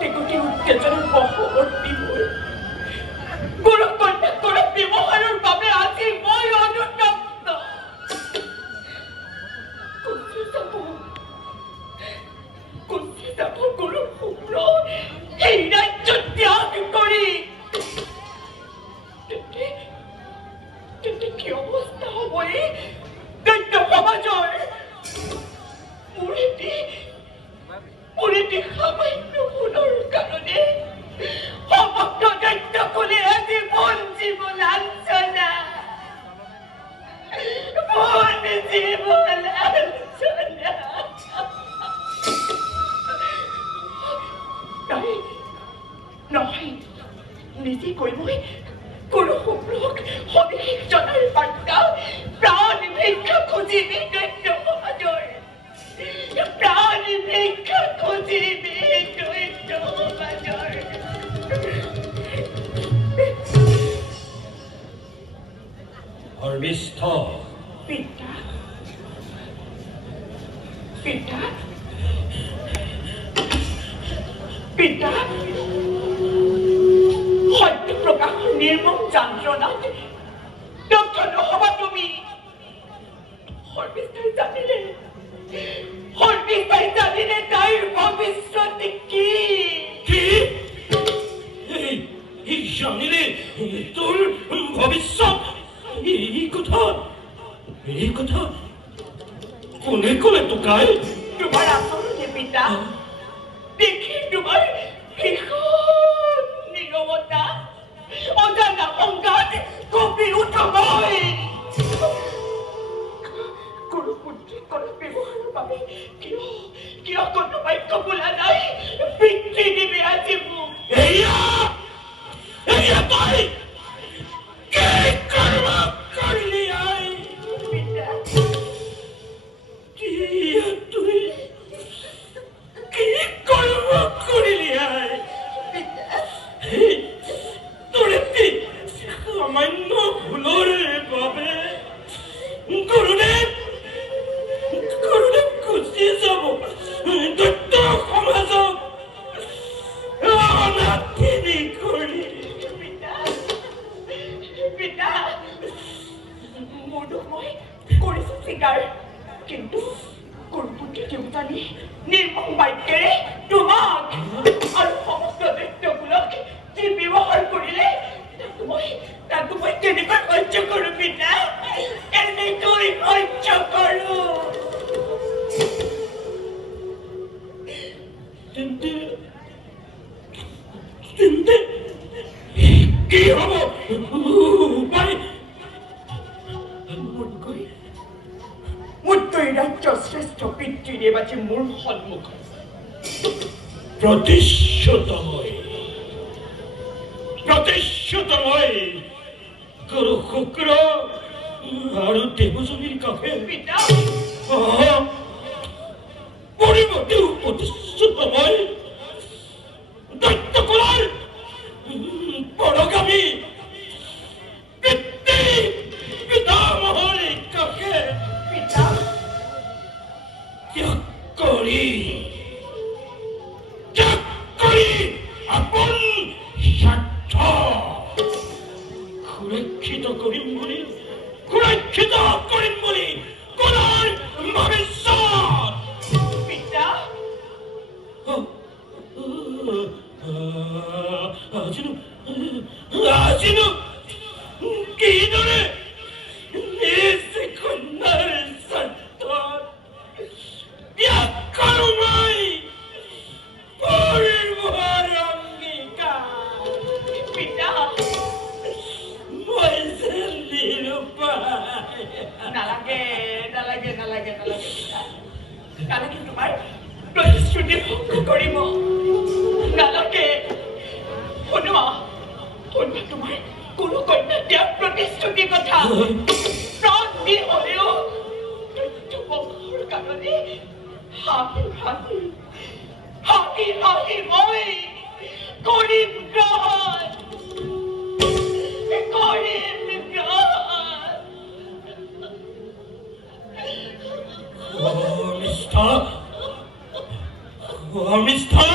কোটি কোটি উত্তেজনাৰ বশৱৰ্তী হৈ গুৰুকন্যাক কৰা ব্যৱহাৰৰ বাবে আজি মই অনুতপ্ত। কোচি যাব গুৰু শুক্ৰ এই ৰাজ্য ত্যাগ কৰি। কি অৱস্থা হ'ব এই দৈত্য সমাজৰ? মোৰ এটি সামান্য ভুলৰ কাৰণে সমগ্ৰ দৈত্যকুলে আজি বঞ্চিব লাঞ্ছনা। বঞ্চিব লাঞ্ছনা। নহয়, নিজেকৈ মই গুৰু শুক্ৰক সবিশেষ জনাৰ বাৰ্তা প্ৰাণ ভিক্ষা খুজিবি দৈত্য সমাজৰ। প্ৰাণ ভিক্ষা খুজিবি দৈত্য সমাজৰ। ধৰ্মিষ্ঠ পিতা পিতা পিতা সত্য প্ৰকাশৰ নিৰ্মম যন্ত্ৰণাত দগ্ধ নহবা তুমি। সৰ্বিষ্ঠাই জানিলে তাইৰ ভৱিষ্যত কি? জানিলে তোৰ ভৱিষ্যত? এই কথা কোনে কোনে তোকাই? তোমাৰ আচৰণে পিতা দেখি তোমাৰ ভীষণ নীৰৱতা অজানা সংঘাত কঁপি উঠো মই। গুৰুপুত্ৰীক কৰা ব্যৱহাৰৰ বাবে কিয় কোনো বাক্য বোলা নাই? পিতৃ দিবি আজি মোক। এয়া তই কি কৰিব কৰিলি? পিতা তুই কি কৰিব কৰিলি? তোৰ এটি সামান্য ভুলৰ বাবে গুৰুদেৱ গুচি যাব দৈত্য সমাজক অনাথিনী কৰি। পিতা মোৰ দুখ মই কৰিছো স্বীকাৰ, কিন্তু গুৰুপুত্ৰী দেউতানী নিৰ্মম বাক্যেৰে তোমাক আৰু সমস্ত দৈত্যকুলক যি ব্যৱহাৰ কৰিলে তাকো মই কেনেকৈ সহ্য কৰো পিতা? কেনেকৈ সহ্য কৰো? তেন্তে কি হ'ব উপায়? মুত্তৈ ৰাজ্যৰ শ্ৰেষ্ঠ পিতৃদেৱ আজি মোৰ সন্মুখত। প্ৰতিশ্ৰুতময় গুৰু শুক্ৰ আৰু দেৱজনীৰ কাষে পিতা পৰিৱৰ্তেও প্ৰতিশ্ৰুতময় দৈত্যকুলৰ পৰগামী পিতামহৰ কাষে পিতা ত্যাগ কৰি আপোন স্বাৰ্থ সুৰক্ষিত কৰিম বুলি কোনৰ ভৱিষ্যত পিতা আজিনো কিদৰে নিজ কন্যাৰ স্বাৰ্থত ত্যাগ কৰোঁ মই পূৰ্বৰ অংগীকাৰ। পিতা মই যে নিৰুপায়। নালাগে তোমাৰ প্ৰতিশ্ৰুতি ভংগ কৰিব নালাগে। শুনোৱা তোমাৰ কোনো কন্যা ত্যাগ প্ৰতিশ্ৰুতিৰ কথা প্ৰাণ দি হ'লেও দৈত্য বংশৰ কাৰণে হাঁহি মই কৰিম গ্ৰহণ। অমিষ্ঠা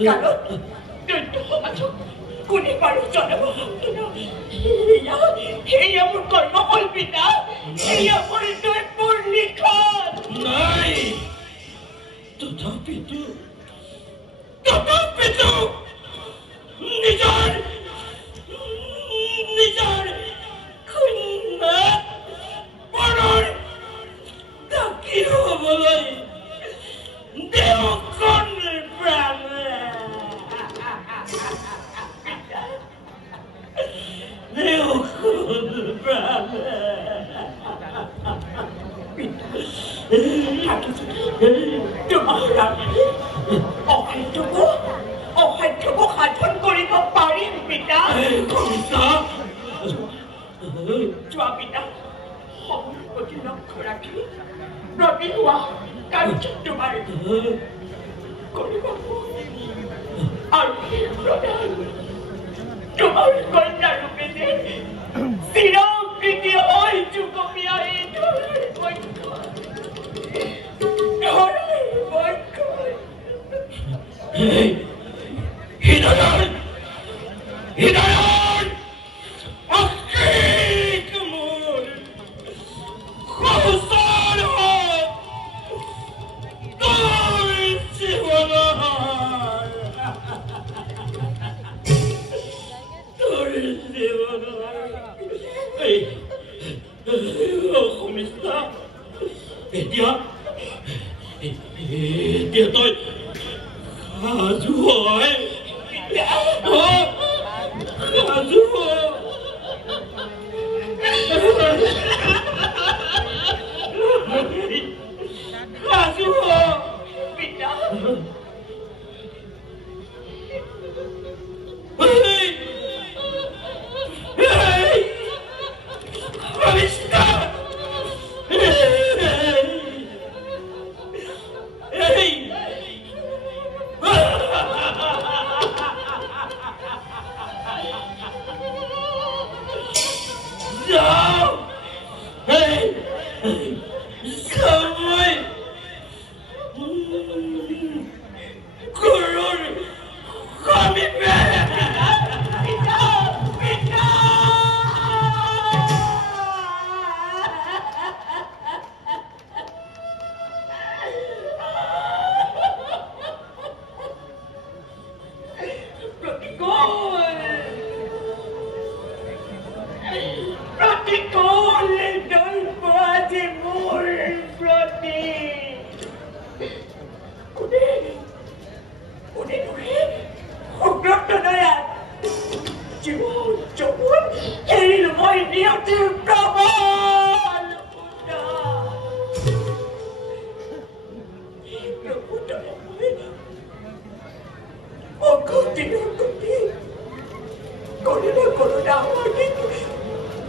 কাৰণ দৈত্য সমাজক কোনে বাৰু জনাব সেয়া মোৰ কৰ্ম হ'ল পিতা সেয়া মোৰ দৈত্যৰ লিখন নাই তথাপিতো নিজৰ কন্যা পৰৰ ডাকি হ'বলৈ দেওকণ প্ৰাণে অসাধ্যকো সাধন কৰিব পাৰিম পিতা যোৱা পিতা সময় প্ৰতি লক্ষ্য ৰাখি প্ৰতি হোৱা কাৰ্য তোমাৰ কৰিব আৰু প্ৰদান তোমাৰ কন্যা ৰূপে যে চিৰকৃতি হৈ যুগমীয়াই ধৰাৰ বৈক্য হৃদয়ৰ অকৃত মোৰ সহচৰ তোৰ জীৱনৰ অসমীয়া এতিয়া তই সাজু হয় সাজু সাজু পিতা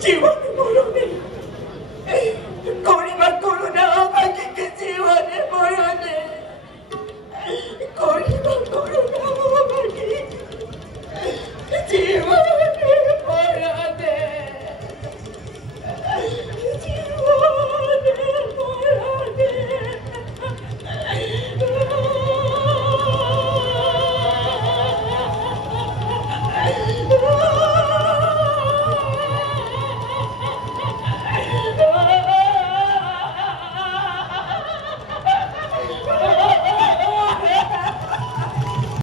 জীবন